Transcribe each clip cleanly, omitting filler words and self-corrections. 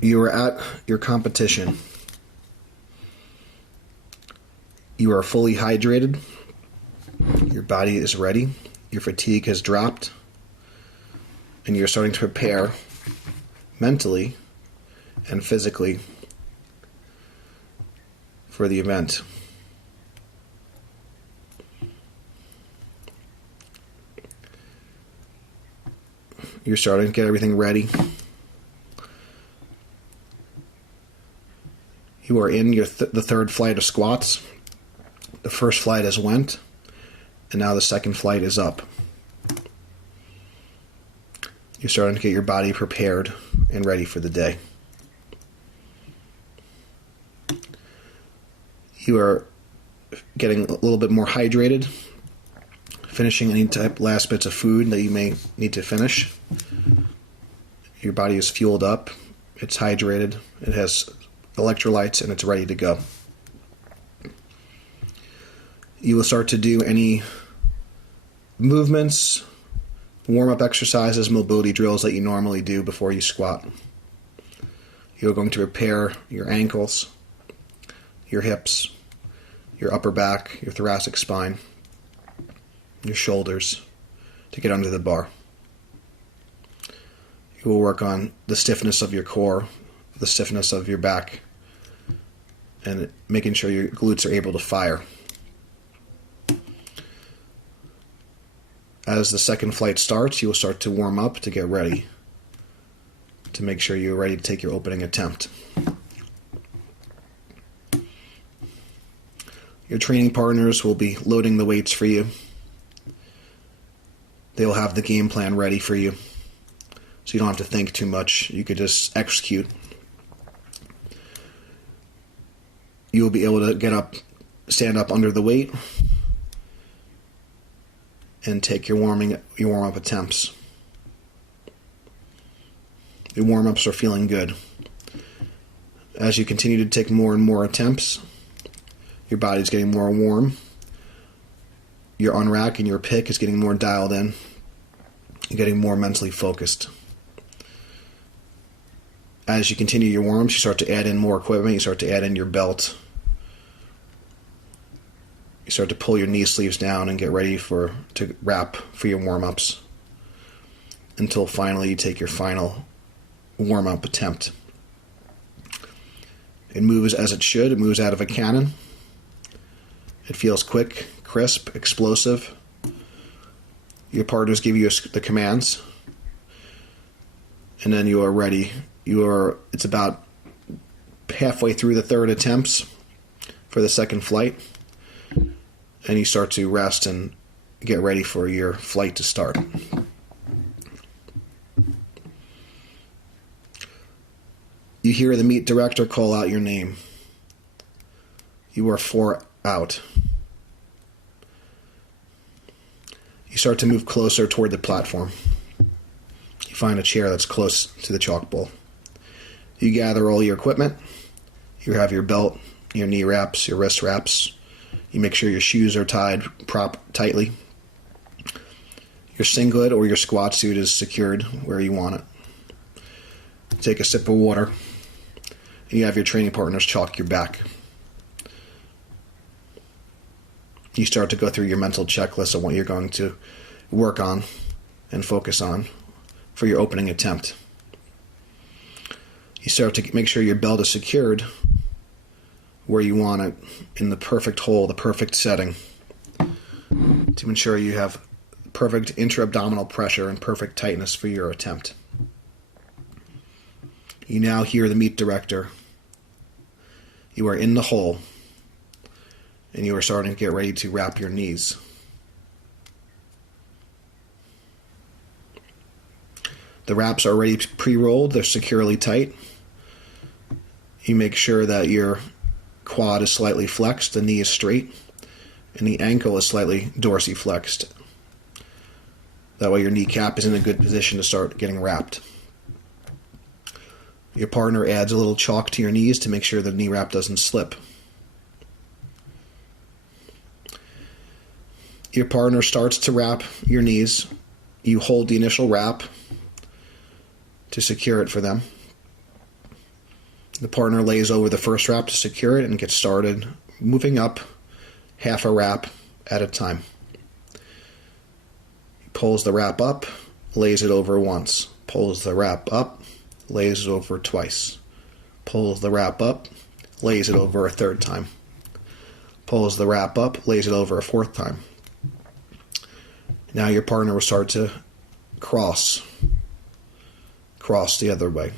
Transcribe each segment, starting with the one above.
You are at your competition. You are fully hydrated. Your body is ready. Your fatigue has dropped. And you're starting to prepare mentally and physically for the event. You're starting to get everything ready. You are in the third flight of squats. The first flight has went, and now the second flight is up. You're starting to get your body prepared and ready for the day. You are getting a little bit more hydrated, finishing any type last bits of food that you may need to finish. Your body is fueled up, it's hydrated, it has electrolytes, and it's ready to go. You will start to do any movements, warm-up exercises, mobility drills that you normally do before you squat. You're going to prepare your ankles, your hips, your upper back, your thoracic spine, your shoulders to get under the bar. You will work on the stiffness of your core, the stiffness of your back, and making sure your glutes are able to fire. As the second flight starts, you will start to warm up to get ready, to make sure you're ready to take your opening attempt. Your training partners will be loading the weights for you. They will have the game plan ready for you, so you don't have to think too much. You could just execute. You will be able to stand up under the weight, and take your warm-up attempts. Your warm-ups are feeling good. As you continue to take more and more attempts, your body's getting more warm. Your unrack and your pick is getting more dialed in. You're getting more mentally focused. As you continue your warm-ups, you start to add in more equipment. You start to add in your belt. You start to pull your knee sleeves down and get ready to wrap for your warm-ups until finally you take your final warm-up attempt. It moves as it should. It moves out of a cannon. It feels quick, crisp, explosive. Your partners give you the commands, and then you are ready. It's about halfway through the third attempts for the second flight, and you start to rest and get ready for your flight to start. You hear the meet director call out your name. You are 4 out. You start to move closer toward the platform. You find a chair that's close to the chalk bowl. You gather all your equipment. You have your belt, your knee wraps, your wrist wraps. You make sure your shoes are tied tightly. Your singlet or your squat suit is secured where you want it. Take a sip of water. And you have your training partners chalk your back. You start to go through your mental checklist of what you're going to work on and focus on for your opening attempt. You start to make sure your belt is secured where you want it, in the perfect hole, the perfect setting, to ensure you have perfect intra-abdominal pressure and perfect tightness for your attempt. You now hear the meet director. You are in the hole, and you are starting to get ready to wrap your knees. The wraps are already pre-rolled. They're securely tight. You make sure that your quad is slightly flexed, the knee is straight, and the ankle is slightly dorsiflexed. That way your kneecap is in a good position to start getting wrapped. Your partner adds a little chalk to your knees to make sure the knee wrap doesn't slip. Your partner starts to wrap your knees. You hold the initial wrap to secure it for them. The partner lays over the first wrap to secure it and gets started moving up half a wrap at a time. He pulls the wrap up, lays it over once. Pulls the wrap up, lays it over twice. Pulls the wrap up, lays it over a third time. Pulls the wrap up, lays it over a fourth time. Now your partner will start to cross the other way.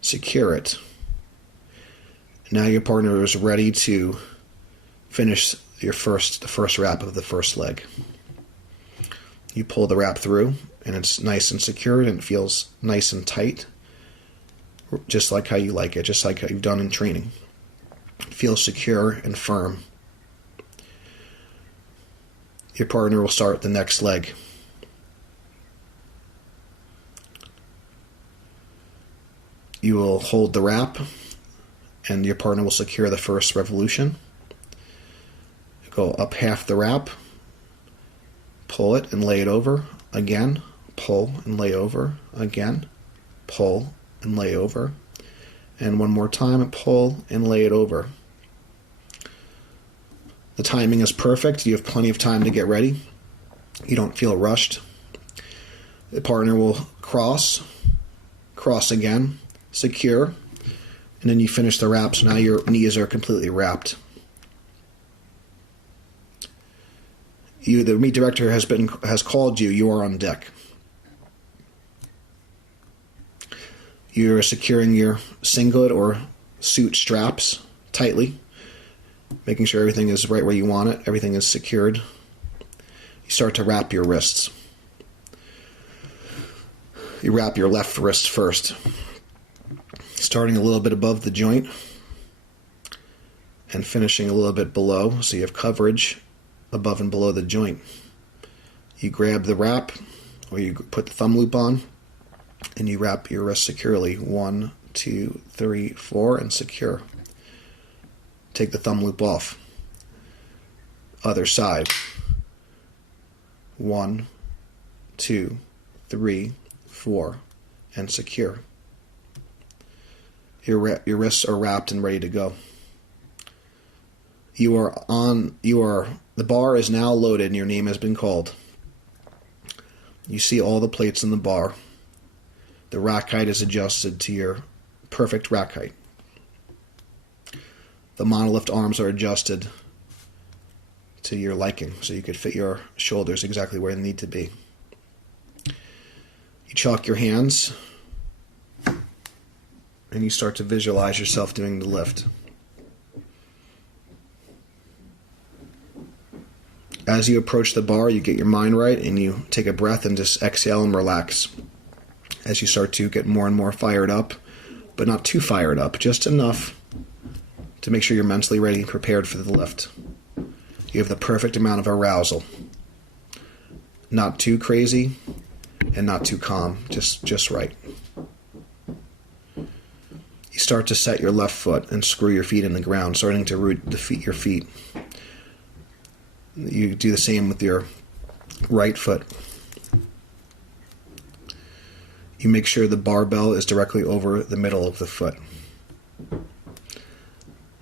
Secure it. Now your partner is ready to finish the first wrap of the first leg. You pull the wrap through, and it's nice and secured, and it feels nice and tight, just like how you like it, just like how you've done in training. It feels secure and firm. Your partner will start the next leg. You will hold the wrap, and your partner will secure the first revolution. Go up half the wrap, pull it and lay it over again, pull and lay over again, pull and lay over, and one more time, pull and lay it over. The timing is perfect. You have plenty of time to get ready. You don't feel rushed. The partner will cross again, secure, and then you finish the wrap, so now your knees are completely wrapped. The meet director has called you. You are on deck. You're securing your singlet or suit straps tightly, making sure everything is right where you want it. Everything is secured. You start to wrap your wrists. You wrap your left wrist first, starting a little bit above the joint and finishing a little bit below, so you have coverage above and below the joint. You grab the wrap, or you put the thumb loop on, and you wrap your wrist securely. 1, 2, 3, 4, and secure. Take the thumb loop off. Other side. 1, 2, 3, 4, and secure. Your wrists are wrapped and ready to go. The bar is now loaded and your name has been called. You see all the plates in the bar. The rack height is adjusted to your perfect rack height. The monolift arms are adjusted to your liking, so you could fit your shoulders exactly where they need to be. You chalk your hands and you start to visualize yourself doing the lift. As you approach the bar, you get your mind right and you take a breath and just exhale and relax. As you start to get more and more fired up, but not too fired up, just enough to make sure you're mentally ready and prepared for the lift. You have the perfect amount of arousal. Not too crazy and not too calm, just right. You start to set your left foot and screw your feet in the ground, starting to root your feet. You do the same with your right foot. You make sure the barbell is directly over the middle of the foot.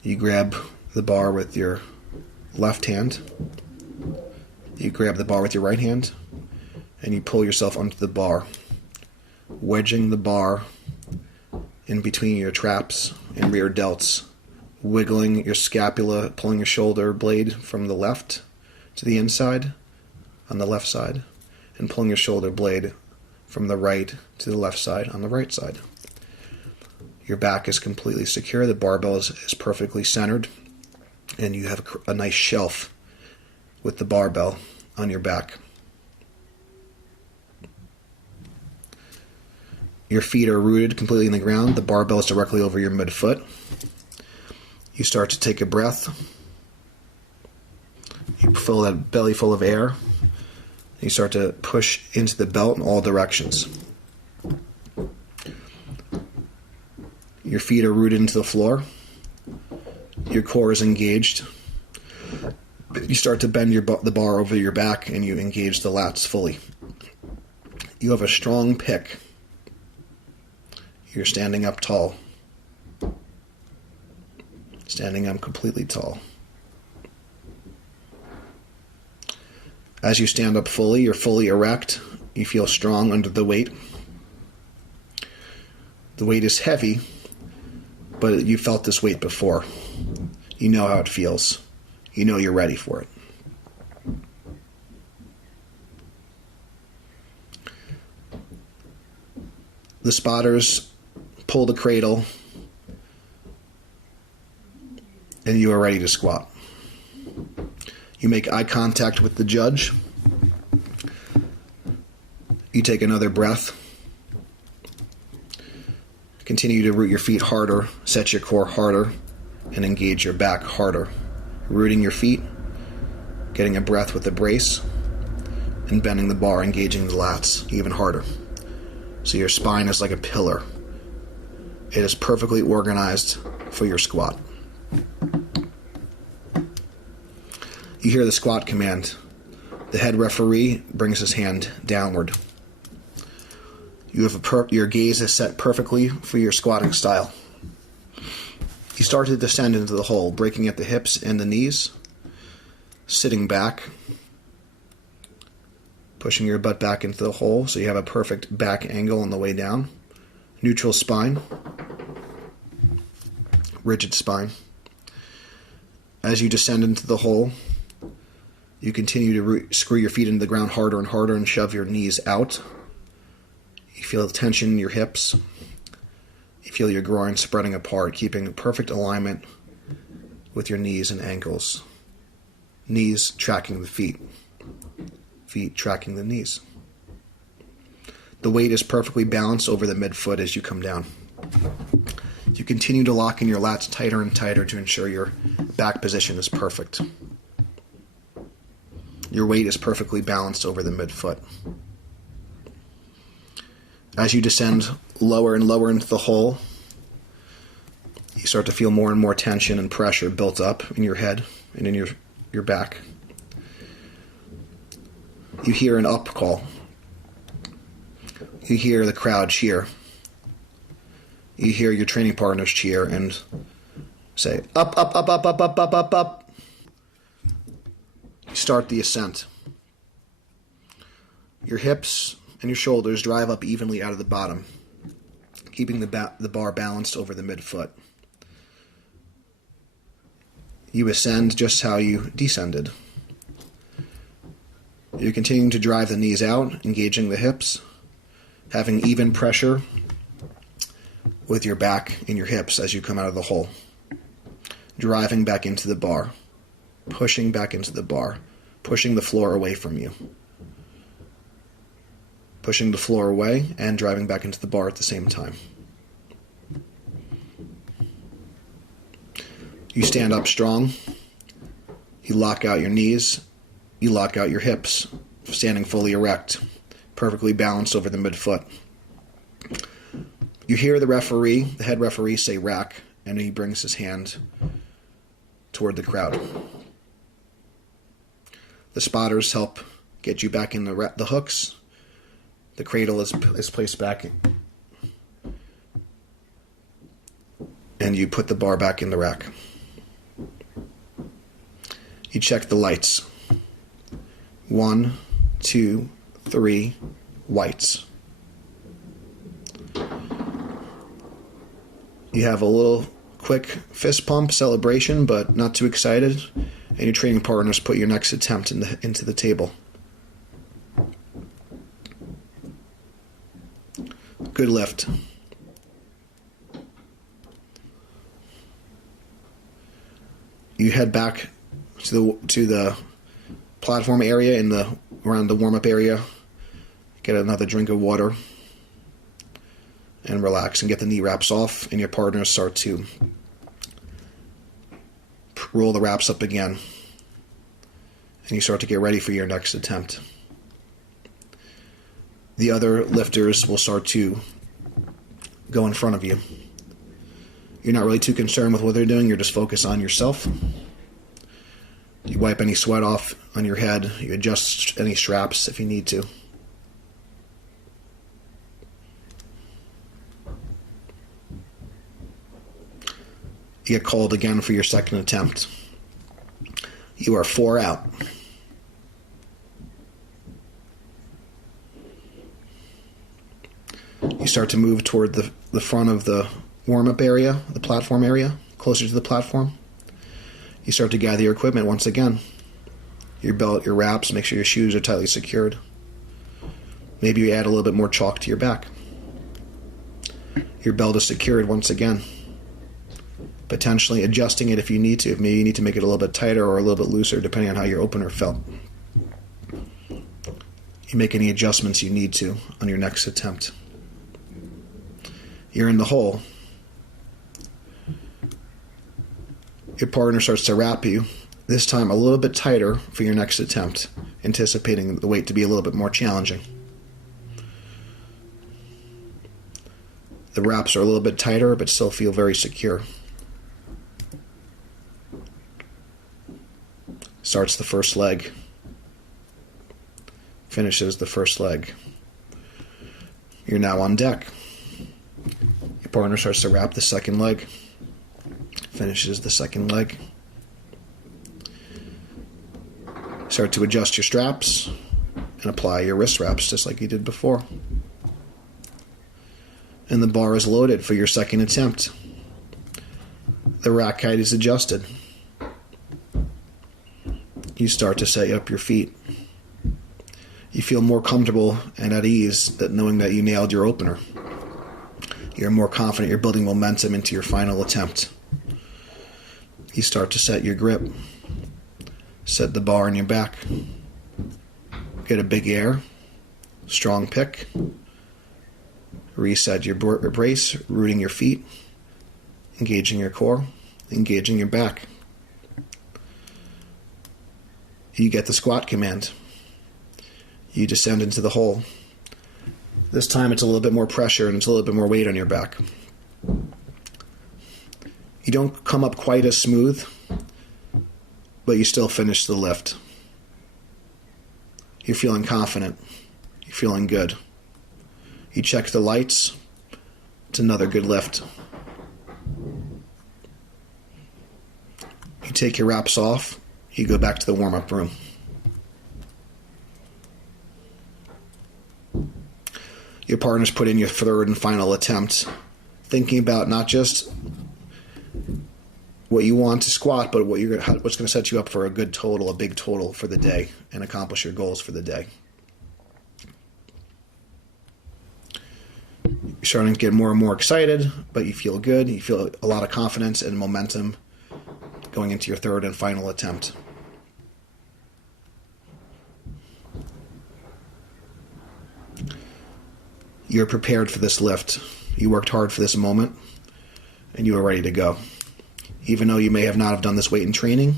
You grab the bar with your left hand. You grab the bar with your right hand, and you pull yourself onto the bar, wedging the bar in between your traps and rear delts, wiggling your scapula, pulling your shoulder blade from the left to the inside on the left side, and pulling your shoulder blade from the right to the left side on the right side. Your back is completely secure. The barbell is perfectly centered, and you have a nice shelf with the barbell on your back. Your feet are rooted completely in the ground. The barbell is directly over your midfoot. You start to take a breath. You fill that belly full of air. You start to push into the belt in all directions. Your feet are rooted into the floor. Your core is engaged. You start to bend the bar over your back and you engage the lats fully. You have a strong pick. You're standing up tall. standing up completely tall. As you stand up fully, you're fully erect. You feel strong under the weight. The weight is heavy, but you felt this weight before. You know how it feels. You know you're ready for it. The spotters pull the cradle, and you are ready to squat. You make eye contact with the judge. You take another breath. Continue to root your feet harder, set your core harder, and engage your back harder. Rooting your feet, getting a breath with the brace, and bending the bar, engaging the lats even harder. So your spine is like a pillar. It is perfectly organized for your squat. You hear the squat command. The head referee brings his hand downward. You have your gaze is set perfectly for your squatting style. You start to descend into the hole, breaking at the hips and the knees, sitting back, pushing your butt back into the hole so you have a perfect back angle on the way down. Neutral spine, rigid spine. As you descend into the hole, you continue to screw your feet into the ground harder and harder and shove your knees out. You feel the tension in your hips. You feel your groin spreading apart, keeping perfect alignment with your knees and ankles. Knees tracking the feet. Feet tracking the knees. The weight is perfectly balanced over the midfoot as you come down. You continue to lock in your lats tighter and tighter to ensure your back position is perfect. Your weight is perfectly balanced over the midfoot. As you descend lower and lower into the hole, you start to feel more and more tension and pressure built up in your head and in your back. You hear an up call. You hear the crowd cheer. You hear your training partners cheer and say, up, up, up, up, up, up, up, up, up. You start the ascent. Your hips and your shoulders drive up evenly out of the bottom, keeping the bar balanced over the midfoot. You ascend just how you descended. You're continuing to drive the knees out, engaging the hips, having even pressure with your back and your hips as you come out of the hole. Driving back into the bar, pushing back into the bar, pushing the floor away from you. Pushing the floor away and driving back into the bar at the same time. You stand up strong. You lock out your knees. You lock out your hips, standing fully erect, perfectly balanced over the midfoot. You hear the head referee say rack, and he brings his hand toward the crowd. The spotters help get you back in the hooks. The cradle is placed back, and you put the bar back in the rack. You check the lights. 1, 2, 3, whites. You have a little quick fist pump celebration, but not too excited, and your training partners put your next attempt into the table. Good lift. You head back to the platform area around the warm-up area. Get another drink of water and relax and get the knee wraps off, and your partners start to roll the wraps up again, and you start to get ready for your next attempt. The other lifters will start to go in front of you. You're not really too concerned with what they're doing, you're just focused on yourself. You wipe any sweat off on your head, you adjust any straps if you need to. You get called again for your second attempt. You are 4 out. You start to move toward the front of the warm-up area, the platform area, closer to the platform. You start to gather your equipment once again. Your belt, your wraps, make sure your shoes are tightly secured. Maybe you add a little bit more chalk to your back. Your belt is secured once again. Potentially adjusting it if you need to. Maybe you need to make it a little bit tighter or a little bit looser depending on how your opener felt. You make any adjustments you need to on your next attempt. You're in the hole. Your partner starts to wrap you, this time a little bit tighter for your next attempt, anticipating the weight to be a little bit more challenging. The wraps are a little bit tighter, but still feel very secure. Starts the first leg. Finishes the first leg. You're now on deck. Your partner starts to wrap the second leg. Finishes the second leg. Start to adjust your straps and apply your wrist wraps just like you did before. And the bar is loaded for your second attempt. The rack height is adjusted. You start to set up your feet. You feel more comfortable and at ease knowing that you nailed your opener. You're more confident you're building momentum into your final attempt. You start to set your grip. Set the bar on your back. Get a big air. Strong pick. Reset your brace, rooting your feet. Engaging your core. Engaging your back. You get the squat command. You descend into the hole. This time it's a little bit more pressure and it's a little bit more weight on your back. You don't come up quite as smooth, but you still finish the lift. You're feeling confident. You're feeling good. You check the lights. It's another good lift. You take your wraps off. You go back to the warm-up room. Your partner's put in your third and final attempt, thinking about not just what you want to squat, but what's going to set you up for a good total, a big total for the day, and accomplish your goals for the day. You're starting to get more and more excited, but you feel good. You feel a lot of confidence and momentum going into your third and final attempt. You're prepared for this lift. You worked hard for this moment, and you are ready to go. Even though you may have not have done this weight in training,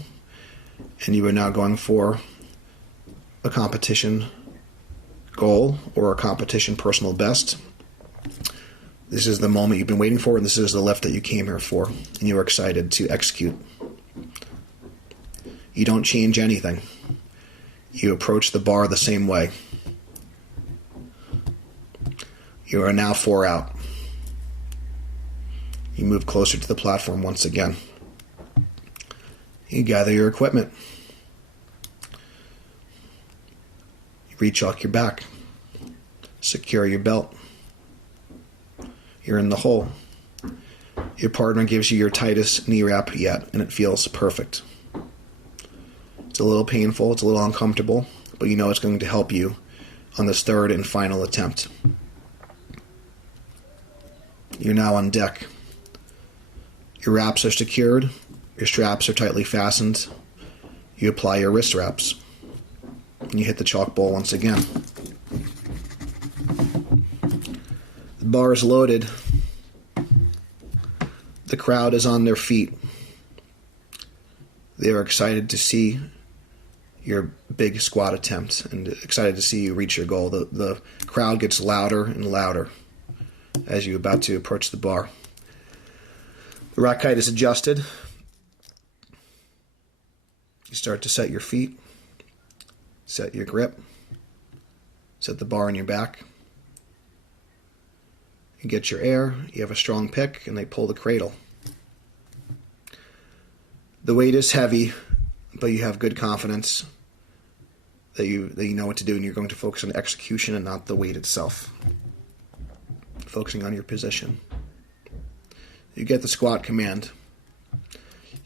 and you are now going for a competition goal or a competition personal best, this is the moment you've been waiting for, and this is the lift that you came here for, and you are excited to execute. You don't change anything. You approach the bar the same way. You are now 4 out. You move closer to the platform once again. You gather your equipment. You re-chalk your back. Secure your belt. You're in the hole. Your partner gives you your tightest knee wrap yet, and it feels perfect. It's a little painful, it's a little uncomfortable, but you know it's going to help you on this third and final attempt. You're now on deck. Your wraps are secured. Your straps are tightly fastened. You apply your wrist wraps. And you hit the chalk bowl once again. The bar is loaded. The crowd is on their feet. They are excited to see your big squat attempt and excited to see you reach your goal. The crowd gets louder and louder as you're about to approach the bar. The rack height is adjusted. You start to set your feet, set your grip, set the bar on your back. You get your air, you have a strong pick, and they pull the cradle. The weight is heavy, but you have good confidence that you know what to do, and you're going to focus on execution and not the weight itself. Focusing on your position. You get the squat command.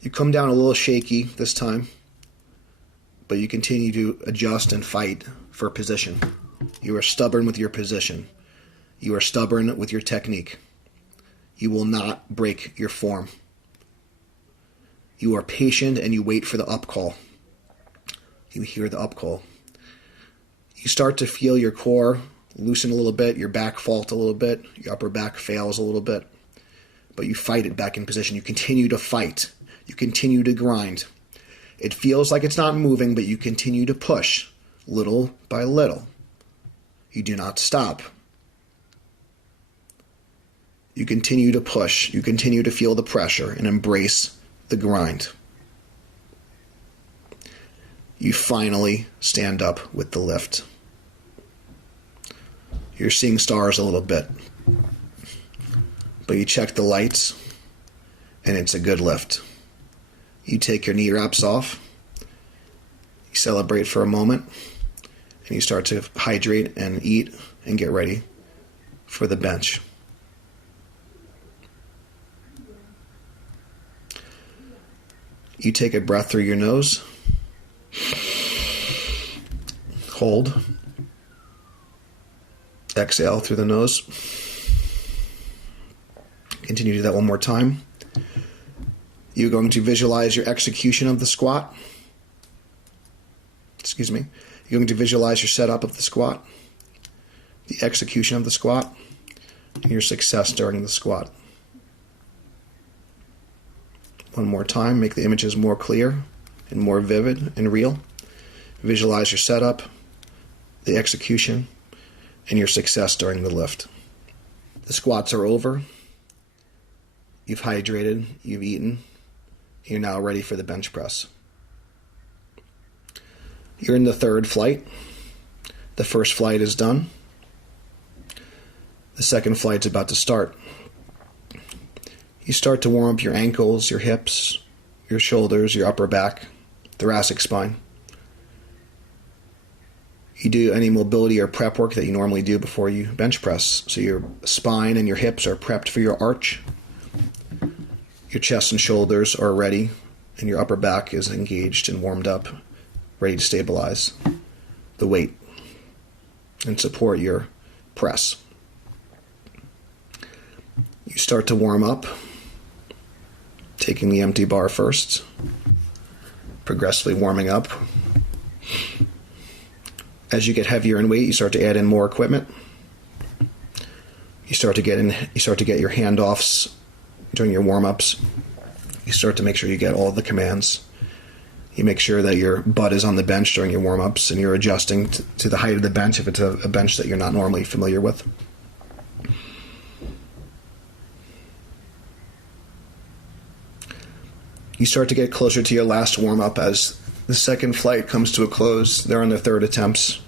You come down a little shaky this time, but you continue to adjust and fight for position. You are stubborn with your position. You are stubborn with your technique. You will not break your form. You are patient and you wait for the up call. You hear the up call. You start to feel your core loosen a little bit, your back fault a little bit, your upper back fails a little bit, but you fight it back in position. You continue to fight. You continue to grind. It feels like it's not moving, but you continue to push little by little. You do not stop. You continue to push. You continue to feel the pressure and embrace the grind. You finally stand up with the lift. You're seeing stars a little bit, but you check the lights and it's a good lift. You take your knee wraps off, you celebrate for a moment, and you start to hydrate and eat and get ready for the bench. You take a breath through your nose, hold, exhale through the nose. Continue to do that one more time. You're going to visualize your execution of the squat. You're going to visualize your setup of the squat, the execution of the squat, and your success during the squat. One more time, make the images more clear and more vivid and real. Visualize your setup, the execution, and your success during the lift. The squats are over. You've hydrated, you've eaten. You're now ready for the bench press. You're in the third flight. The first flight is done. The second flight's about to start. You start to warm up your ankles, your hips, your shoulders, your upper back, thoracic spine. You do any mobility or prep work that you normally do before you bench press. So your spine and your hips are prepped for your arch. Your chest and shoulders are ready, and your upper back is engaged and warmed up, ready to stabilize the weight and support your press. You start to warm up, taking the empty bar first, progressively warming up. As you get heavier in weight, you start to add in more equipment. You start to get your handoffs during your warm-ups. You start to make sure you get all the commands. You make sure that your butt is on the bench during your warm-ups, and you're adjusting to the height of the bench if it's a bench that you're not normally familiar with. You start to get closer to your last warm-up as the second flight comes to a close. They're on their third attempts.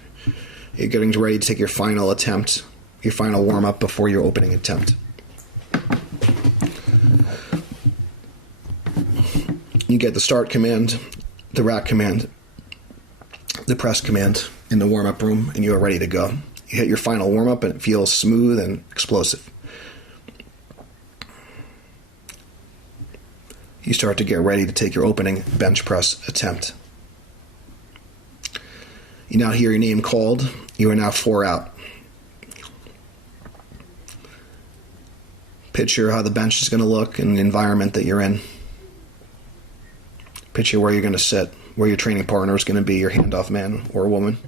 You're getting ready to take your final attempt, your final warm-up before your opening attempt. You get the start command, the rack command, the press command in the warm-up room, and you are ready to go. You hit your final warm-up, and it feels smooth and explosive. You start to get ready to take your opening bench press attempt. You now hear your name called. You are now 4 out. Picture how the bench is going to look and the environment that you're in. Picture where you're going to sit, where your training partner is going to be, your handoff man or woman.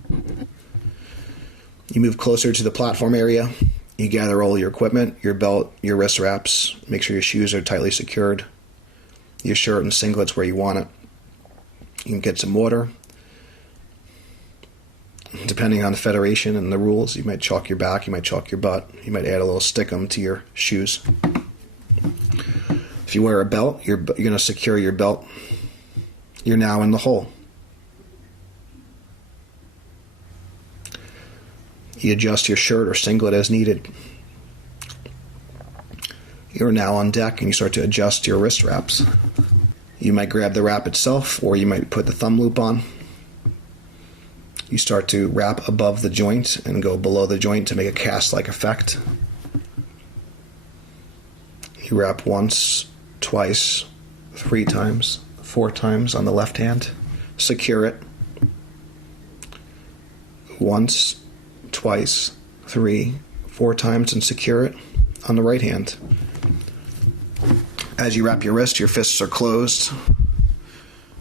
You move closer to the platform area. You gather all your equipment, your belt, your wrist wraps. Make sure your shoes are tightly secured. Your shirt and singlets where you want it. You can get some water. Depending on the federation and the rules, you might chalk your back, you might chalk your butt, you might add a little stickum to your shoes. If you wear a belt, you're going to secure your belt. You're now in the hole. You adjust your shirt or singlet as needed. You're now on deck and you start to adjust your wrist wraps. You might grab the wrap itself, or you might put the thumb loop on. You start to wrap above the joint and go below the joint to make a cast-like effect. You wrap once, twice, 3 times, 4 times on the left hand. Secure it. Once, twice, 3, 4 times, and secure it on the right hand. As you wrap your wrist, your fists are closed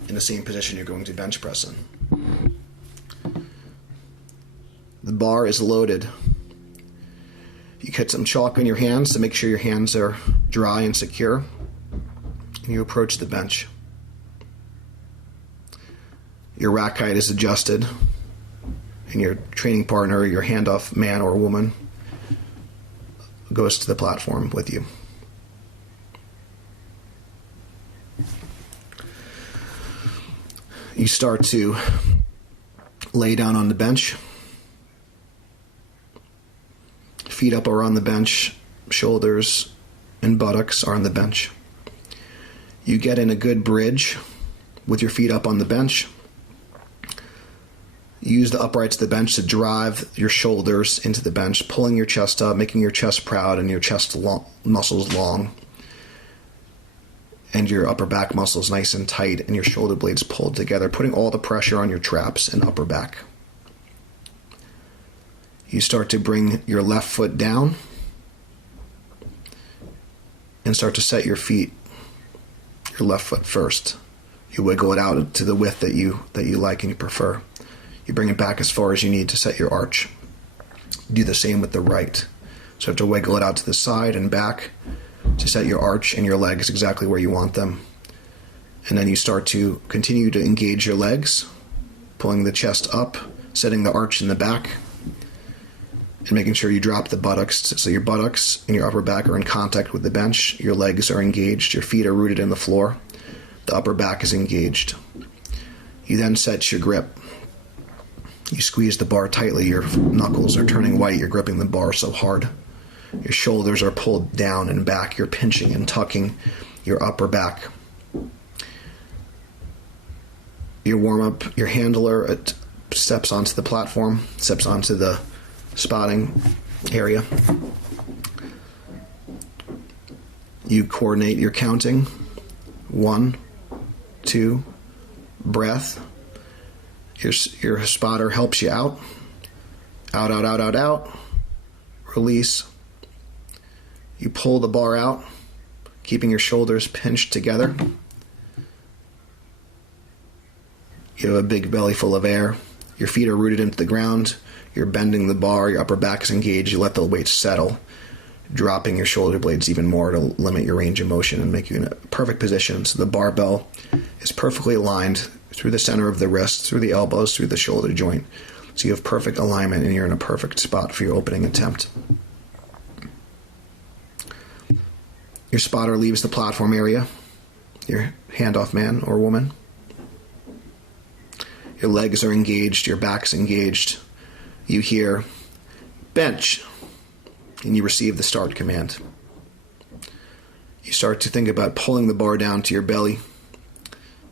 in the same position you're going to bench press in. The bar is loaded. You get some chalk on your hands to make sure your hands are dry and secure. And you approach the bench. Your rack height is adjusted. And your training partner, your handoff man or woman, goes to the platform with you. You start to lay down on the bench. Feet up are on the bench, shoulders and buttocks are on the bench. You get in a good bridge with your feet up on the bench. You use the uprights of the bench to drive your shoulders into the bench, pulling your chest up, making your chest proud and your chest muscles long. And your upper back muscles nice and tight and your shoulder blades pulled together, putting all the pressure on your traps and upper back. You start to bring your left foot down and start to set your feet, your left foot first. You wiggle it out to the width that you like and you prefer. You bring it back as far as you need to set your arch. Do the same with the right. So you have to wiggle it out to the side and back to set your arch and your legs exactly where you want them. And then you start to continue to engage your legs, pulling the chest up, setting the arch in the back, and making sure you drop the buttocks so your buttocks and your upper back are in contact with the bench. Your legs are engaged. Your feet are rooted in the floor. The upper back is engaged. You then set your grip. You squeeze the bar tightly. Your knuckles are turning white. You're gripping the bar so hard. Your shoulders are pulled down and back. You're pinching and tucking your upper back. Your warm-up, your handler steps onto the platform, steps onto the spotting area. You coordinate your counting. 1, 2, breath. Your spotter helps you out. Out, out, out, out, out. Release. You pull the bar out, keeping your shoulders pinched together. You have a big belly full of air. Your feet are rooted into the ground. You're bending the bar. Your upper back is engaged. You let the weight settle, dropping your shoulder blades even more to limit your range of motion and make you in a perfect position. So the barbell is perfectly aligned through the center of the wrist, through the elbows, through the shoulder joint. So you have perfect alignment and you're in a perfect spot for your opening attempt. Your spotter leaves the platform area, your handoff man or woman. Your legs are engaged, your back's engaged. You hear, bench, and you receive the start command. You start to think about pulling the bar down to your belly,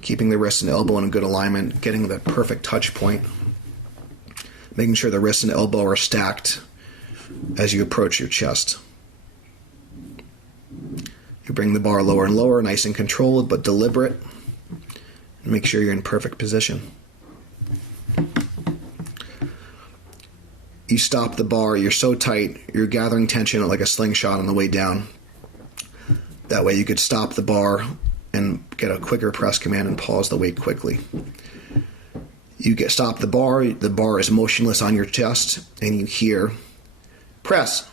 keeping the wrist and elbow in a good alignment, getting that perfect touch point, making sure the wrist and elbow are stacked as you approach your chest. You bring the bar lower and lower, nice and controlled, but deliberate. And make sure you're in perfect position. You stop the bar, you're so tight, you're gathering tension like a slingshot on the way down. That way you could stop the bar and get a quicker press command and pause the weight quickly. You stop the bar is motionless on your chest, and you hear, press.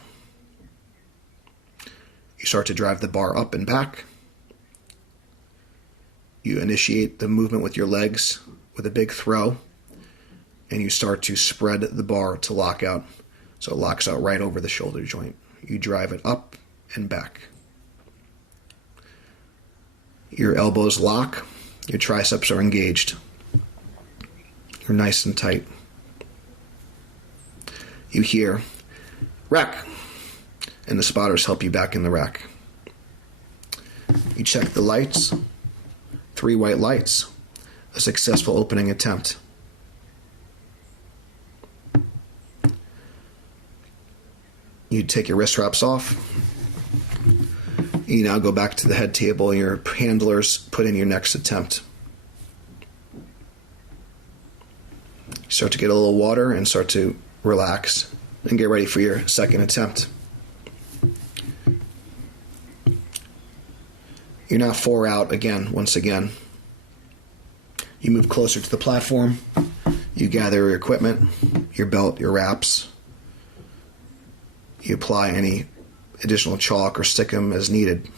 You start to drive the bar up and back. You initiate the movement with your legs with a big throw, and you start to spread the bar to lock out. So it locks out right over the shoulder joint. You drive it up and back. Your elbows lock. Your triceps are engaged. You're nice and tight. You hear, rack. And the spotters help you back in the rack. You check the lights. 3 white lights. A successful opening attempt. You take your wrist wraps off. You now go back to the head table and your handlers put in your next attempt. You start to get a little water and start to relax and get ready for your second attempt. You're now 4 out again, once again. You move closer to the platform. You gather your equipment, your belt, your wraps. You apply any additional chalk or stickum as needed.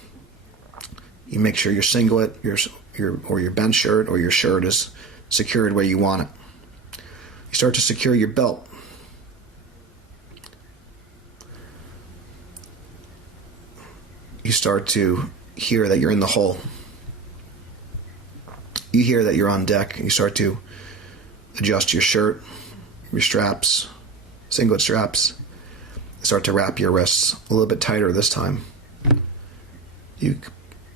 You make sure your singlet, your bench shirt or your shirt is secured where you want it. You start to secure your belt. You start to hear that you're in the hole. You hear that you're on deck. You start to adjust your shirt, your straps, singlet straps. Start to wrap your wrists a little bit tighter this time. You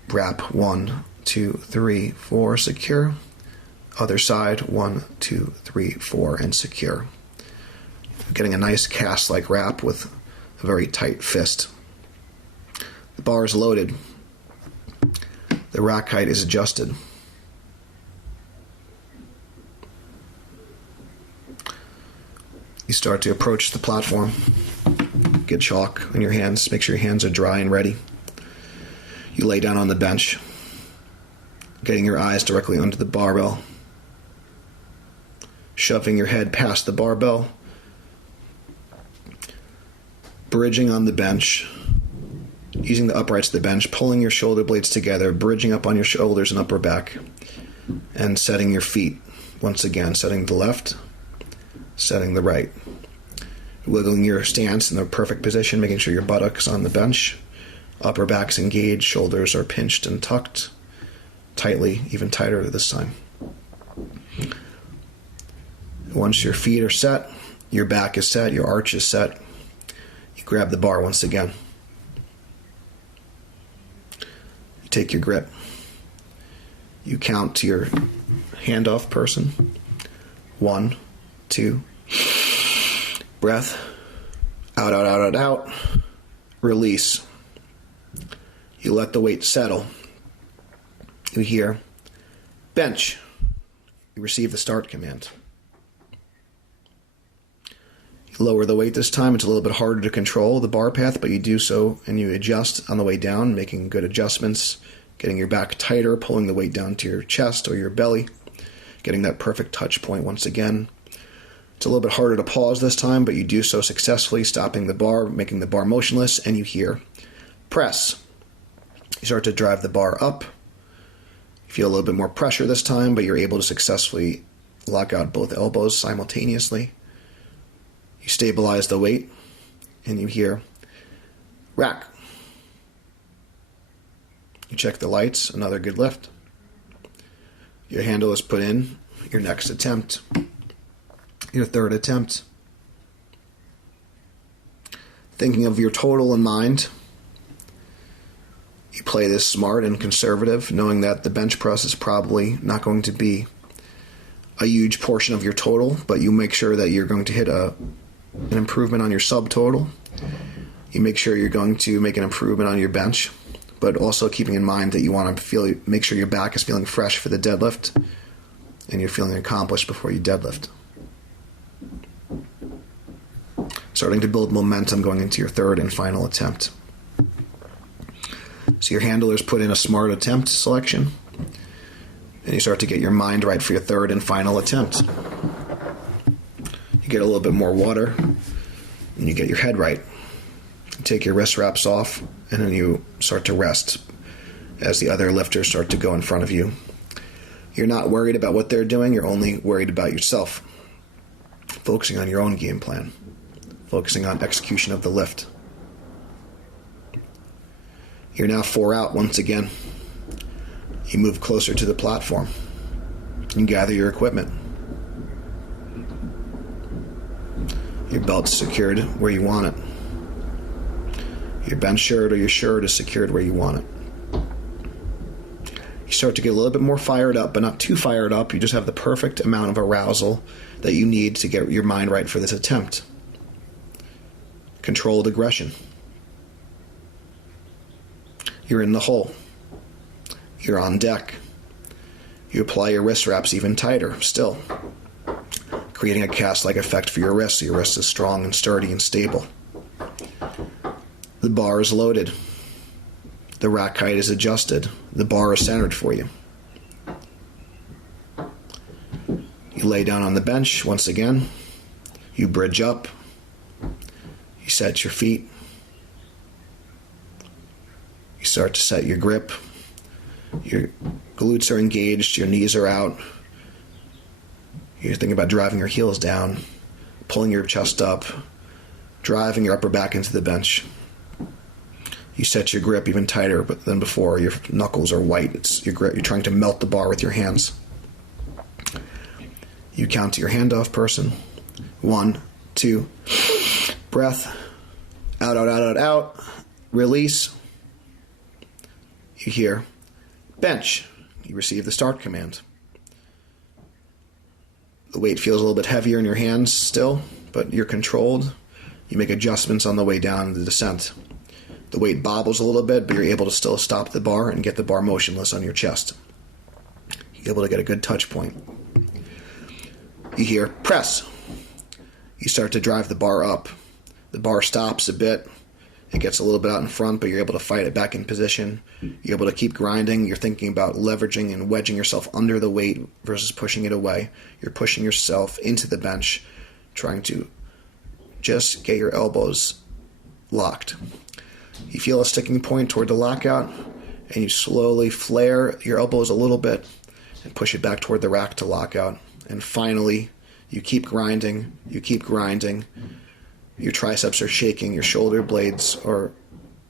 wrap 1, 2, 3, 4, secure. Other side, 1, 2, 3, 4, and secure. Getting a nice cast-like wrap with a very tight fist. The bar is loaded. The rack height is adjusted. You start to approach the platform. Get chalk on your hands. Make sure your hands are dry and ready. You lay down on the bench, getting your eyes directly under the barbell, shoving your head past the barbell, bridging on the bench, using the uprights of the bench, pulling your shoulder blades together, bridging up on your shoulders and upper back, and setting your feet once again, setting the left, setting the right. Wiggling your stance in the perfect position, making sure your buttocks on the bench, upper back's engaged, shoulders are pinched and tucked tightly, even tighter this time. Once your feet are set, your back is set, your arch is set, you grab the bar once again. You take your grip. You count to your handoff person. 1, 2, breath, out, out, out, out, out, release. You let the weight settle. You hear, bench. You receive the start command. You lower the weight this time. It's a little bit harder to control the bar path, but you do so and you adjust on the way down, making good adjustments, getting your back tighter, pulling the weight down to your chest or your belly, getting that perfect touch point once again. It's a little bit harder to pause this time, but you do so successfully, stopping the bar, making the bar motionless, and you hear press. You start to drive the bar up. You feel a little bit more pressure this time, but you're able to successfully lock out both elbows simultaneously. You stabilize the weight, and you hear rack. You check the lights, another good lift. Your handle is put in, your next attempt. Your third attempt. Thinking of your total in mind, you play this smart and conservative, knowing that the bench press is probably not going to be a huge portion of your total, but you make sure that you're going to hit an improvement on your subtotal. You make sure you're going to make an improvement on your bench, but also keeping in mind that you want to make sure your back is feeling fresh for the deadlift and you're feeling accomplished before you deadlift. Starting to build momentum going into your third and final attempt. So your handlers put in a smart attempt selection, and you start to get your mind right for your third and final attempt. You get a little bit more water, and you get your head right. You take your wrist wraps off, and then you start to rest as the other lifters start to go in front of you. You're not worried about what they're doing, you're only worried about yourself. Focusing on your own game plan. Focusing on execution of the lift. You're now 4 out once again. You move closer to the platform. You gather your equipment. Your belt's secured where you want it. Your bench shirt or your shirt is secured where you want it. You start to get a little bit more fired up, but not too fired up. You just have the perfect amount of arousal that you need to get your mind right for this attempt. Controlled aggression. You're in the hole. You're on deck. You apply your wrist wraps even tighter still, creating a cast-like effect for your wrist, so your wrist is strong and sturdy and stable. The bar is loaded. The rack height is adjusted. The bar is centered for you. You lay down on the bench once again. You bridge up. You set your feet. You start to set your grip. Your glutes are engaged. Your knees are out. You're thinking about driving your heels down, pulling your chest up, driving your upper back into the bench. You set your grip even tighter than before. Your knuckles are white. It's your grip. You're trying to melt the bar with your hands. You count to your handoff person. 1, 2. Breath. Out, out, out, out, out. Release. You hear bench. You receive the start command. The weight feels a little bit heavier in your hands still, but you're controlled. You make adjustments on the way down the descent. The weight bobbles a little bit, but you're able to still stop the bar and get the bar motionless on your chest. You're able to get a good touch point. You hear press. You start to drive the bar up. The bar stops a bit. It gets a little bit out in front, but you're able to fight it back in position. You're able to keep grinding. You're thinking about leveraging and wedging yourself under the weight versus pushing it away. You're pushing yourself into the bench, trying to just get your elbows locked. You feel a sticking point toward the lockout, and you slowly flare your elbows a little bit and push it back toward the rack to lock out. And finally, you keep grinding, you keep grinding. Your triceps are shaking, your shoulder blades are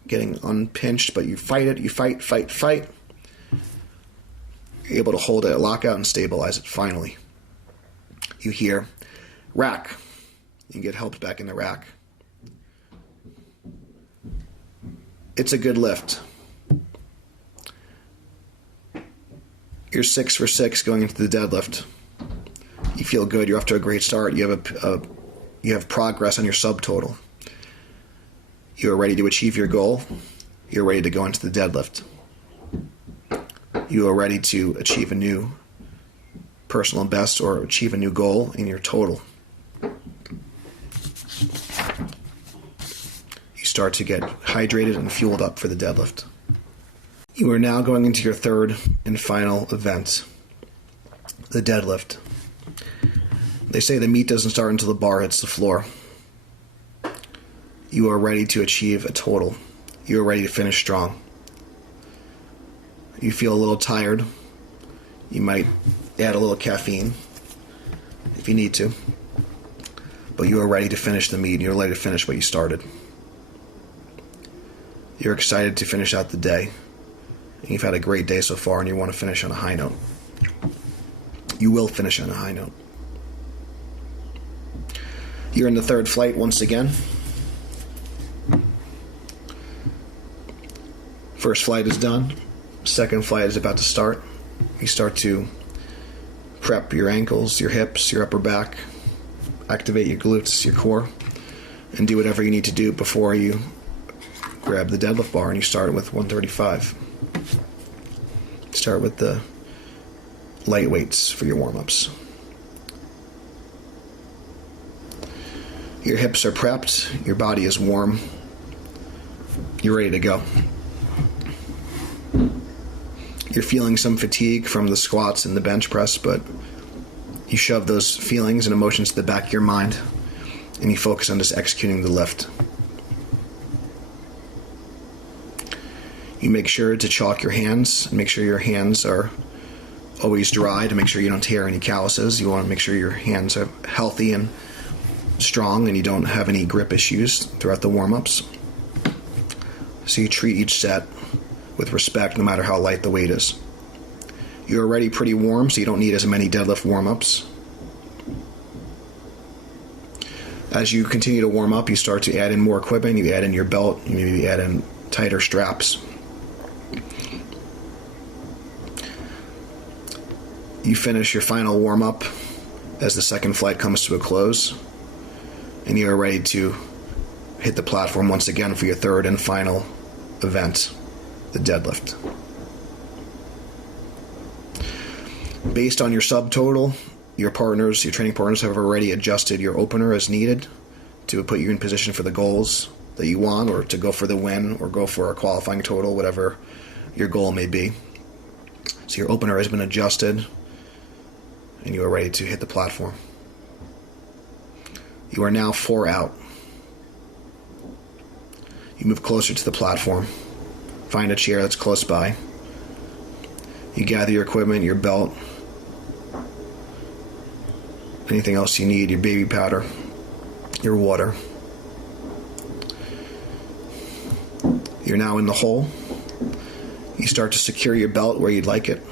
getting unpinched, but you fight it, you fight. You're able to hold it, lock out, and stabilize it finally. You hear rack. You get helped back in the rack. It's a good lift. You're 6 for 6 going into the deadlift. You feel good. You're off to a great start. You have progress on your subtotal. You are ready to achieve your goal. You're ready to go into the deadlift. You are ready to achieve a new personal best or achieve a new goal in your total. Start to get hydrated and fueled up for the deadlift. You are now going into your third and final event, the deadlift. They say the meat doesn't start until the bar hits the floor. You are ready to achieve a total. You are ready to finish strong. You feel a little tired. You might add a little caffeine if you need to. But you are ready to finish the meet. You're ready to finish what you started. You're excited to finish out the day. And you've had a great day so far, and you want to finish on a high note. You will finish on a high note. You're in the third flight once again. First flight is done. Second flight is about to start. You start to prep your ankles, your hips, your upper back, activate your glutes, your core, and do whatever you need to do before you grab the deadlift bar, and you start with 135. Start with the light weights for your warm-ups. Your hips are prepped, your body is warm, you're ready to go. You're feeling some fatigue from the squats and the bench press, but you shove those feelings and emotions to the back of your mind, and you focus on just executing the lift. You make sure to chalk your hands, and make sure your hands are always dry to make sure you don't tear any calluses. You want to make sure your hands are healthy and strong and you don't have any grip issues throughout the warm-ups. So you treat each set with respect no matter how light the weight is. You're already pretty warm, so you don't need as many deadlift warm-ups. As you continue to warm up, you start to add in more equipment. You add in your belt, you maybe add in tighter straps. You finish your final warm-up as the second flight comes to a close, and you are ready to hit the platform once again for your third and final event, the deadlift. Based on your subtotal, your training partners have already adjusted your opener as needed to put you in position for the goals that you want, or to go for the win, or go for a qualifying total, whatever your goal may be. So your opener has been adjusted, and you are ready to hit the platform. You are now 4 out. You move closer to the platform. Find a chair that's close by. You gather your equipment, your belt, anything else you need, your baby powder, your water. You're now in the hole. You start to secure your belt where you'd like it.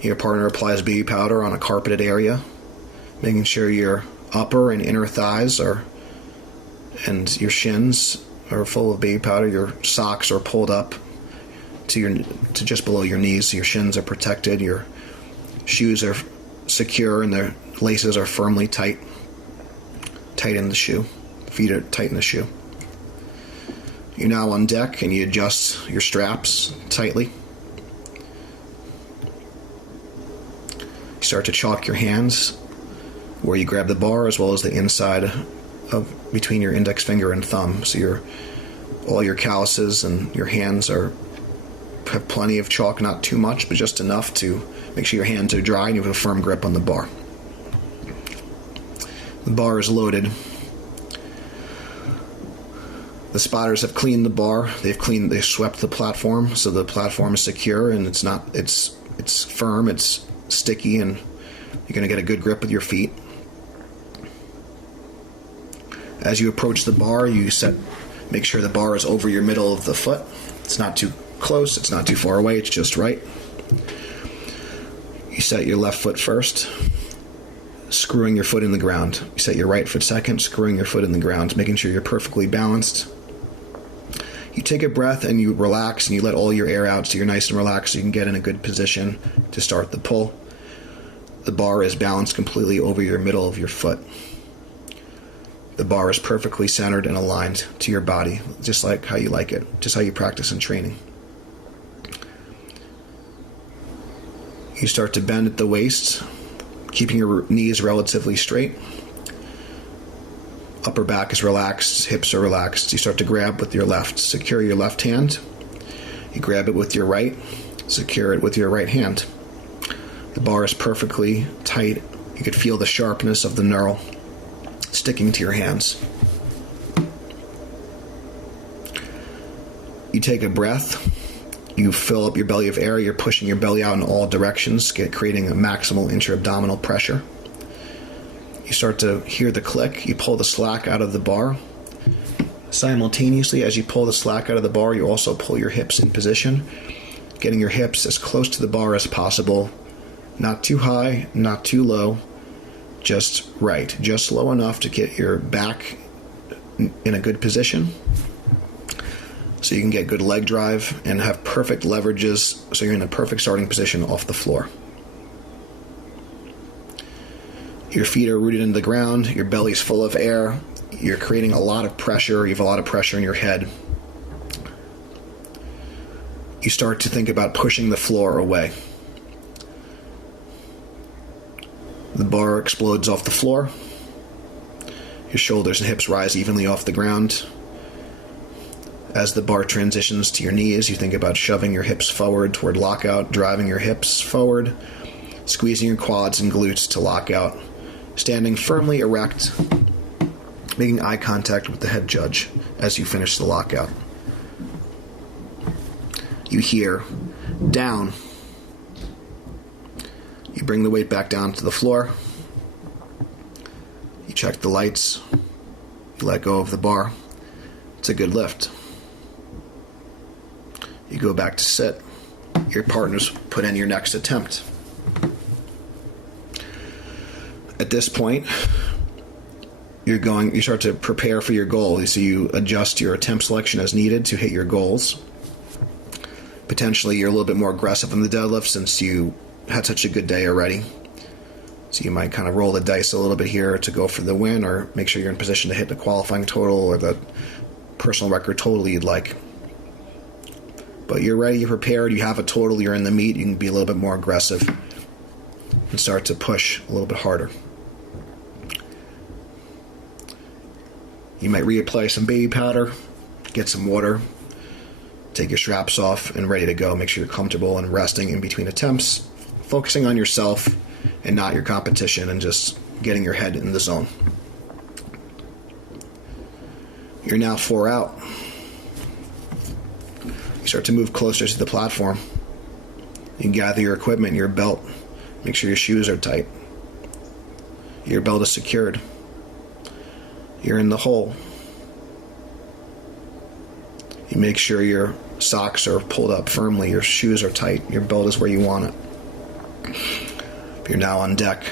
Your partner applies baby powder on a carpeted area, making sure your upper and inner thighs and your shins are full of baby powder. Your socks are pulled up to just below your knees, so your shins are protected. Your shoes are secure and their laces are firmly tight in the shoe. Feet are tight in the shoe. You're now on deck and you adjust your straps tightly. You start to chalk your hands where you grab the bar, as well as the inside of between your index finger and thumb. So all your calluses and your hands have plenty of chalk, not too much, but just enough to make sure your hands are dry and you have a firm grip on the bar. The bar is loaded. The spotters have cleaned the bar. They've swept the platform, so the platform is secure and it's firm, it's sticky, and you're going to get a good grip with your feet. As you approach the bar, make sure the bar is over your middle of the foot. It's not too close, it's not too far away, it's just right. You set your left foot first, screwing your foot in the ground. You set your right foot second, screwing your foot in the ground, making sure you're perfectly balanced. You take a breath and you relax and you let all your air out so you're nice and relaxed so you can get in a good position to start the pull. The bar is balanced completely over your middle of your foot. The bar is perfectly centered and aligned to your body, just like how you like it, just how you practice in training. You start to bend at the waist, keeping your knees relatively straight. Upper back is relaxed, hips are relaxed. You start to grab with your left. Secure your left hand. You grab it with your right. Secure it with your right hand. The bar is perfectly tight. You could feel the sharpness of the knurl sticking to your hands. You take a breath. You fill up your belly of air. You're pushing your belly out in all directions, creating a maximal intra-abdominal pressure. You start to hear the click. You pull the slack out of the bar. Simultaneously, as you pull the slack out of the bar, you also pull your hips in position, getting your hips as close to the bar as possible. Not too high, not too low, just right. Just low enough to get your back in a good position so you can get good leg drive and have perfect leverages so you're in a perfect starting position off the floor. Your feet are rooted into the ground, your belly's full of air, you're creating a lot of pressure, you have a lot of pressure in your head. You start to think about pushing the floor away. The bar explodes off the floor. Your shoulders and hips rise evenly off the ground. As the bar transitions to your knees, you think about shoving your hips forward toward lockout, driving your hips forward, squeezing your quads and glutes to lockout, standing firmly erect, making eye contact with the head judge as you finish the lockout. You hear, down. You bring the weight back down to the floor. You check the lights. You let go of the bar. It's a good lift. You go back to sit. Your partners put in your next attempt. At this point, you start to prepare for your goal. So you adjust your attempt selection as needed to hit your goals. Potentially, you're a little bit more aggressive in the deadlift since you had such a good day already. So you might kind of roll the dice a little bit here to go for the win, or make sure you're in position to hit the qualifying total or the personal record total you'd like. But you're ready, you're prepared, you have a total, you're in the meet, you can be a little bit more aggressive and start to push a little bit harder. You might reapply some baby powder, get some water, take your straps off, and ready to go. Make sure you're comfortable and resting in between attempts, focusing on yourself and not your competition, and just getting your head in the zone. You're now 4 out. You start to move closer to the platform. You gather your equipment, your belt. Make sure your shoes are tight. Your belt is secured. You're in the hole. You make sure your socks are pulled up firmly, your shoes are tight, your belt is where you want it. You're now on deck.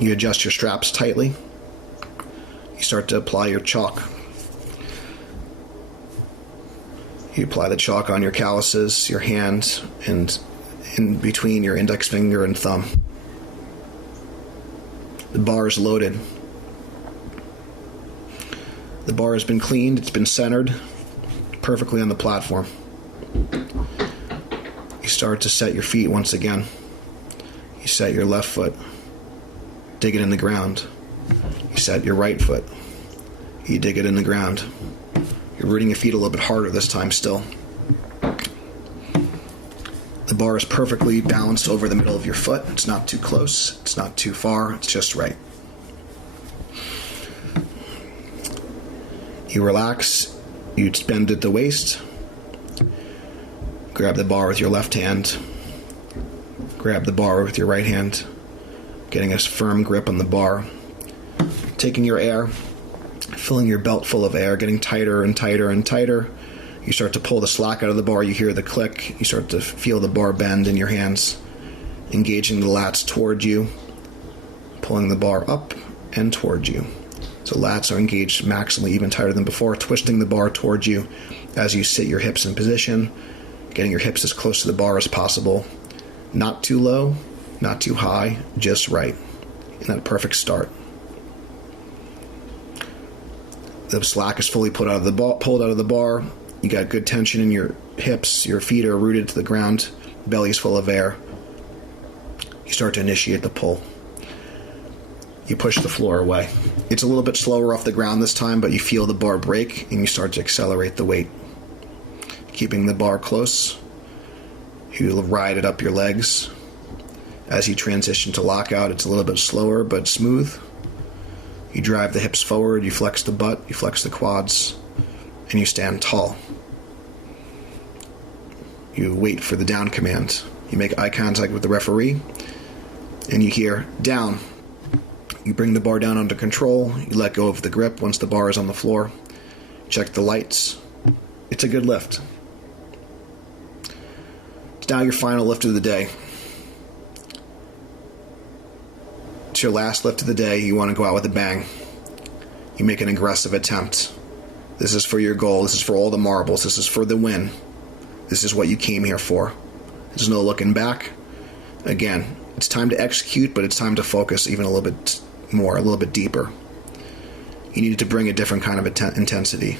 You adjust your straps tightly. You start to apply your chalk. You apply the chalk on your calluses, your hand, and in between your index finger and thumb. The bar is loaded. The bar has been cleaned, it's been centered perfectly on the platform. You start to set your feet once again. You set your left foot, dig it in the ground. You set your right foot, you dig it in the ground. You're rooting your feet a little bit harder this time still. The bar is perfectly balanced over the middle of your foot. It's not too close, it's not too far, it's just right. You relax, you bend at the waist, grab the bar with your left hand, grab the bar with your right hand, getting a firm grip on the bar, taking your air, filling your belt full of air, getting tighter and tighter and tighter. You start to pull the slack out of the bar, you hear the click, you start to feel the bar bend in your hands, engaging the lats toward you, pulling the bar up and toward you. So lats are engaged maximally, even tighter than before, twisting the bar towards you as you sit your hips in position, getting your hips as close to the bar as possible. Not too low, not too high, just right. In that perfect start. The slack is fully pulled out of the bar. You got good tension in your hips, your feet are rooted to the ground, belly's full of air. You start to initiate the pull. You push the floor away. It's a little bit slower off the ground this time, but you feel the bar break and you start to accelerate the weight. Keeping the bar close, you ride it up your legs. As you transition to lockout, it's a little bit slower but smooth. You drive the hips forward, you flex the butt, you flex the quads, and you stand tall. You wait for the down command. You make eye contact with the referee, and you hear, down. You bring the bar down under control, you let go of the grip once the bar is on the floor. Check the lights. It's a good lift. It's now your final lift of the day. It's your last lift of the day. You want to go out with a bang. You make an aggressive attempt. This is for your goal. This is for all the marbles. This is for the win. This is what you came here for. There's no looking back. Again, it's time to execute, but it's time to focus even a little bit more, a little bit deeper. You need to bring a different kind of intensity.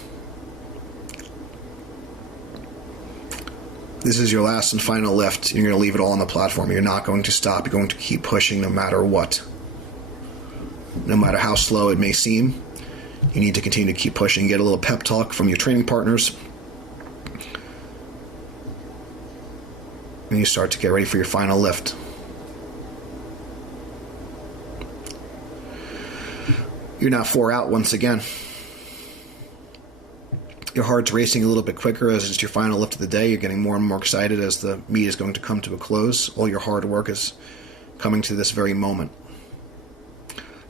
This is your last and final lift. You're going to leave it all on the platform. You're not going to stop. You're going to keep pushing no matter what. No matter how slow it may seem, you need to continue to keep pushing. Get a little pep talk from your training partners. And you start to get ready for your final lift. You're now 4 out once again. Your heart's racing a little bit quicker as it's your final lift of the day. You're getting more and more excited as the meet is going to come to a close. All your hard work is coming to this very moment.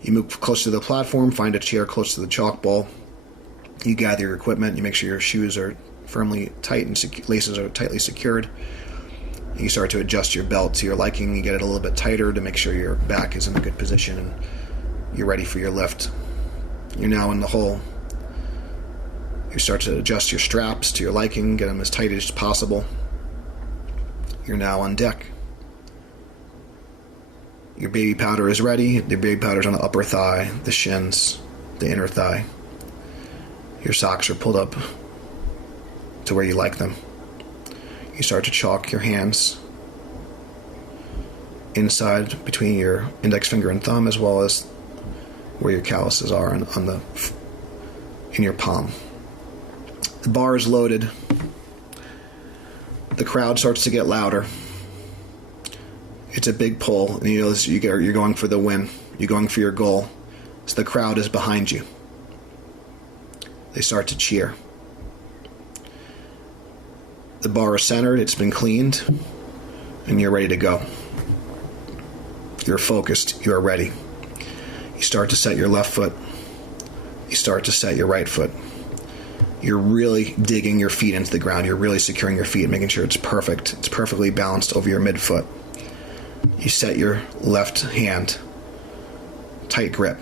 You move close to the platform, find a chair close to the chalk ball. You gather your equipment. You make sure your shoes are firmly tight and laces are tightly secured. You start to adjust your belt to your liking. You get it a little bit tighter to make sure your back is in a good position and you're ready for your lift. You're now in the hole. You start to adjust your straps to your liking, get them as tight as possible. You're now on deck. Your baby powder is ready. The baby powder is on the upper thigh, the shins, the inner thigh. Your socks are pulled up to where you like them. You start to chalk your hands inside between your index finger and thumb, as well as where your calluses are in your palm. The bar is loaded. The crowd starts to get louder. It's a big pull, and you're going for the win. You're going for your goal. So the crowd is behind you. They start to cheer. The bar is centered, it's been cleaned, and you're ready to go. You're focused, you're ready. You start to set your left foot. You start to set your right foot. You're really digging your feet into the ground. You're really securing your feet, making sure it's perfect. It's perfectly balanced over your midfoot. You set your left hand, tight grip.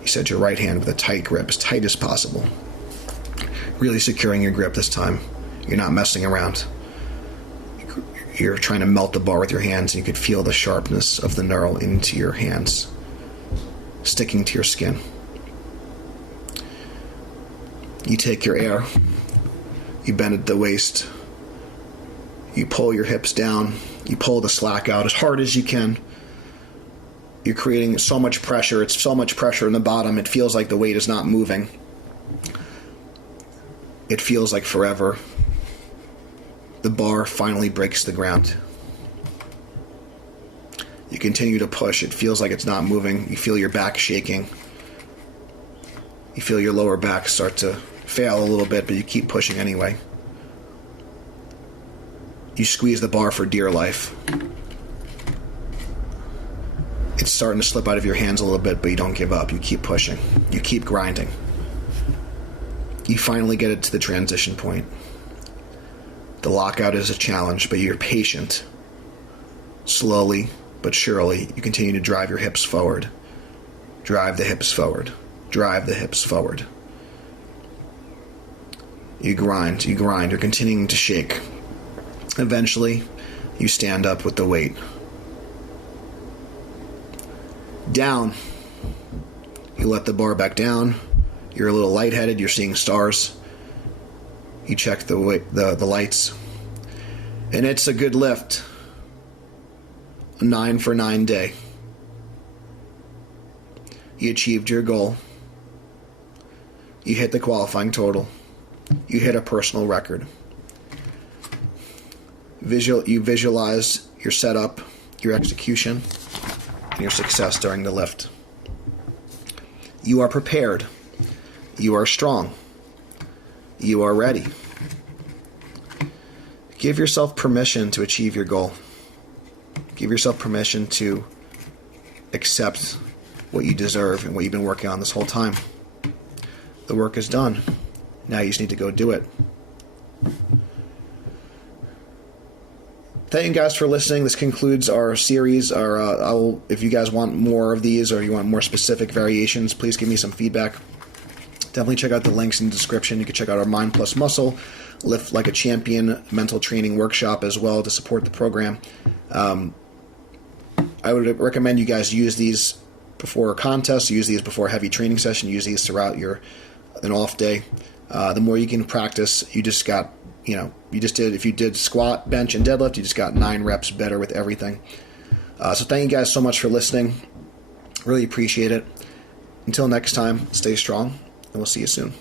You set your right hand with a tight grip, as tight as possible. Really securing your grip this time. You're not messing around. You're trying to melt the bar with your hands, and you could feel the sharpness of the knurl into your hands, sticking to your skin. You take your air. You bend at the waist. You pull your hips down. You pull the slack out as hard as you can. You're creating so much pressure. It's so much pressure in the bottom. It feels like the weight is not moving. It feels like forever. The bar finally breaks the ground. You continue to push. It feels like it's not moving. You feel your back shaking. You feel your lower back start to fail a little bit, but you keep pushing anyway. You squeeze the bar for dear life. It's starting to slip out of your hands a little bit, but you don't give up. You keep pushing. You keep grinding. You finally get it to the transition point. The lockout is a challenge, but you're patient. Slowly but surely, you continue to drive your hips forward. Drive the hips forward. Drive the hips forward. You grind. You're continuing to shake. Eventually, you stand up with the weight. Down. You let the bar back down. You're a little lightheaded. You're seeing stars. You check the lights. And it's a good lift. A 9 for 9 day. You achieved your goal. You hit the qualifying total. You hit a personal record. You visualize your setup, your execution, and your success during the lift. You are prepared. You are strong. You are ready. Give yourself permission to achieve your goal. Give yourself permission to accept what you deserve and what you've been working on this whole time. The work is done. Now you just need to go do it. Thank you guys for listening. This concludes our series. If you guys want more of these or you want more specific variations, please give me some feedback. Definitely check out the links in the description. You can check out our Mind Plus Muscle, Lift Like a Champion mental training workshop as well to support the program. I would recommend you guys use these before a contest, use these before a heavy training session, use these throughout an off day. The more you can practice, if you did squat, bench, and deadlift, you just got 9 reps better with everything. So thank you guys so much for listening. Really appreciate it. Until next time, stay strong, and we'll see you soon.